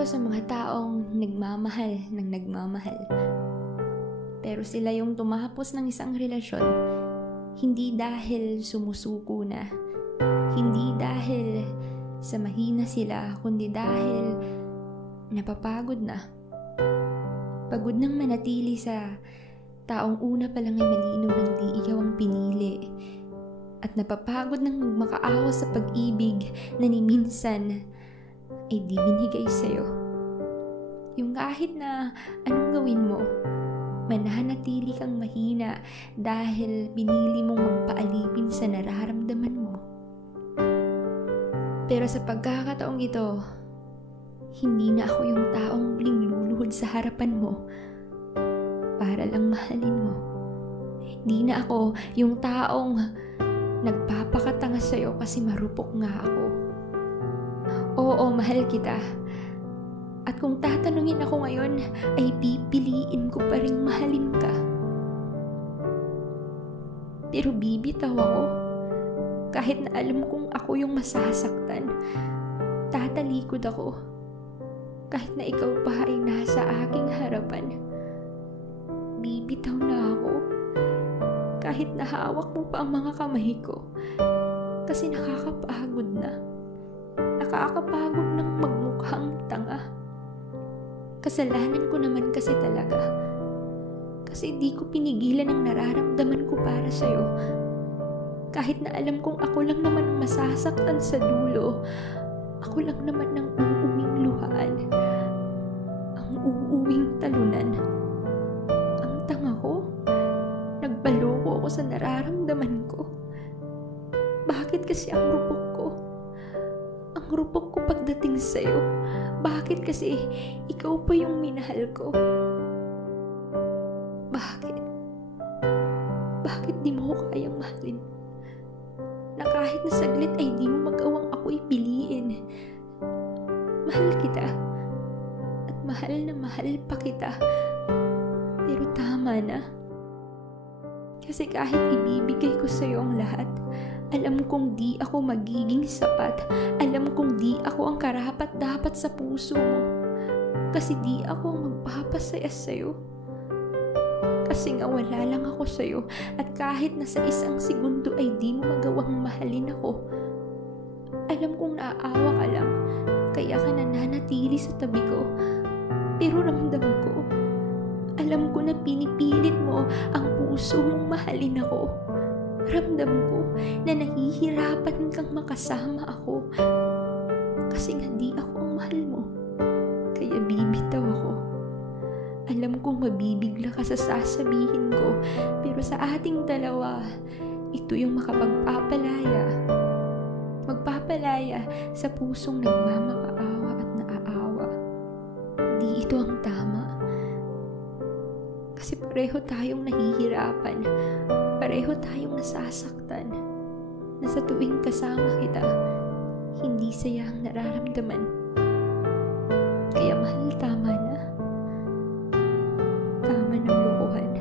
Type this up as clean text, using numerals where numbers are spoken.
ito sa mga taong nagmamahal ng nagmamahal. Pero sila yung tumapos ng isang relasyon, hindi dahil sumusuko na, hindi dahil sa mahina sila, kundi dahil napapagod na. Pagod nang manatili sa taong una pa lang ay malinaw ng di ikaw ang pinili. At napapagod nang magmakaawa sa pag-ibig na ni minsan ay di binigay sa'yo. Yung kahit na anong gawin mo, mananatili kang mahina dahil binili mong magpaalipin sa nararamdaman mo. Pero sa pagkakataong ito, hindi na ako yung taong muling luluhod sa harapan mo para lang mahalin mo. Hindi na ako yung taong nagpapakatanga sa'yo kasi marupok nga ako. Oo, mahal kita. At kung tatanungin ako ngayon, ay pipiliin ko pa rin mahalin ka. Pero bibitaw ako. Kahit na alam kong ako yung masasaktan, tatalikod ako. Kahit na ikaw pa ay nasa aking harapan, bibitaw na ako. Kahit nahawak mo pa ang mga kamay ko, kasi nakakapagod na. Nakakapagod ng magmukhang tanga. Kasalanan ko naman kasi talaga. Kasi di ko pinigilan ang nararamdaman ko para sa'yo. Kahit na alam kong ako lang naman ang masasaktan sa dulo, ako lang naman ang uuwing luhaan, ang uuwing talunan. Ang tanga ko, nagbaloko ako sa nararamdaman ko. Bakit kasi ang rupok ko? Ang rupok ko pagdating sa'yo. Bakit kasi ikaw pa yung minahal ko? Bakit? Bakit di mo ko kayang mahalin? Na kahit na saglit ay di mo magawang ako'y piliin. Mahal kita. At mahal na mahal pa kita. Pero tama na. Kasi kahit ibibigay ko sa'yo ang lahat, alam kong di ako magiging sapat. Alam kong di ako ang karapat-dapat sa puso mo. Kasi di ako ang magpapasaya sa'yo. Kasi nga wala lang ako sa'yo. At kahit na sa isang segundo ay di mo magawang mahalin ako. Alam kong naaawa ka lang. Kaya ka nananatili sa tabi ko. Pero ramdam ko. Alam ko na pinipilit mo ang puso mong mahalin ako. Ramdam ko na nahihirapan kang makasama ako. Kasi nga di ako ang mahal mo. Kaya bibitaw ako. Alam kong mabibigla ka sa sasabihin ko. Pero sa ating dalawa, ito yung makapagpapalaya. Magpapalaya sa pusong nagmamakaawa at naaawa. Di ito ang tama. Kasi pareho tayong nahihirapan. Pareho tayong nasasaktan. Na sa tuwing kasama kita, hindi saya ang nararamdaman. Kaya mahal, tama na. Tama ng lokohan.